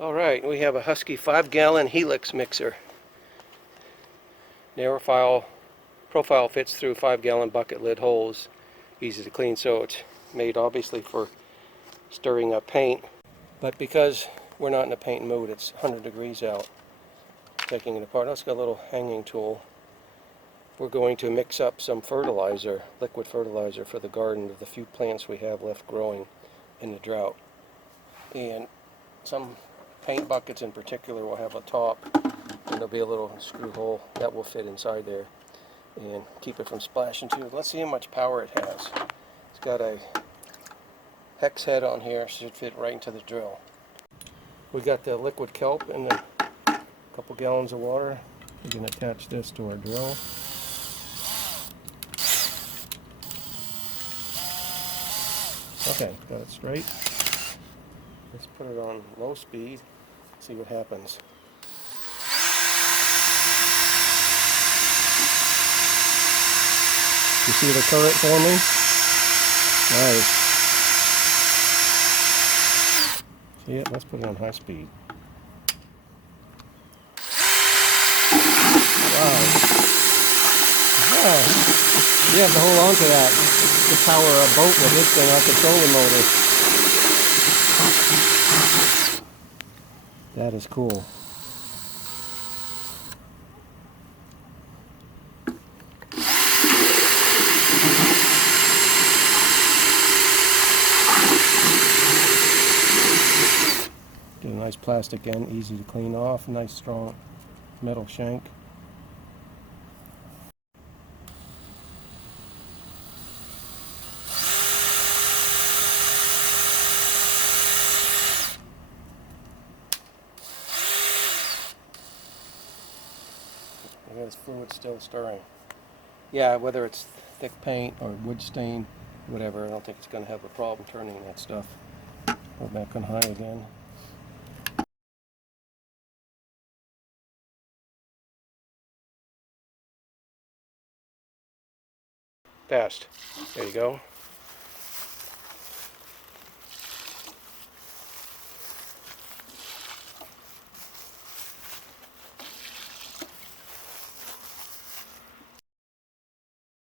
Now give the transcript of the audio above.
Alright, we have a Husky 5-gallon Helix Mixer. Narrow profile fits through 5-gallon bucket lid holes. Easy to clean, so it's made obviously for stirring up paint. But because we're not in a paint mood, it's 100 degrees out. Taking it apart, it's got a little hanging tool. We're going to mix up some fertilizer, liquid fertilizer for the garden of the few plants we have left growing in the drought. And some paint buckets in particular will have a top, and there'll be a little screw hole that will fit inside there and keep it from splashing too. Let's see how much power it has. It's got a hex head on here, should fit right into the drill. We got the liquid kelp and a couple gallons of water. We can attach this to our drill. Okay, got it straight. Let's put it on low speed, see what happens. You see the current forming? Nice. See it? Let's put it on high speed. Wow. Wow. You have to hold on to that to power a boat with this thing. I'll control the motor. That is cool. Get a nice plastic end, easy to clean off, nice strong metal shank. Look at this fluid still stirring. Yeah, whether it's thick paint or wood stain, whatever, I don't think it's going to have a problem turning that stuff. Go back on high again. Fast. There you go.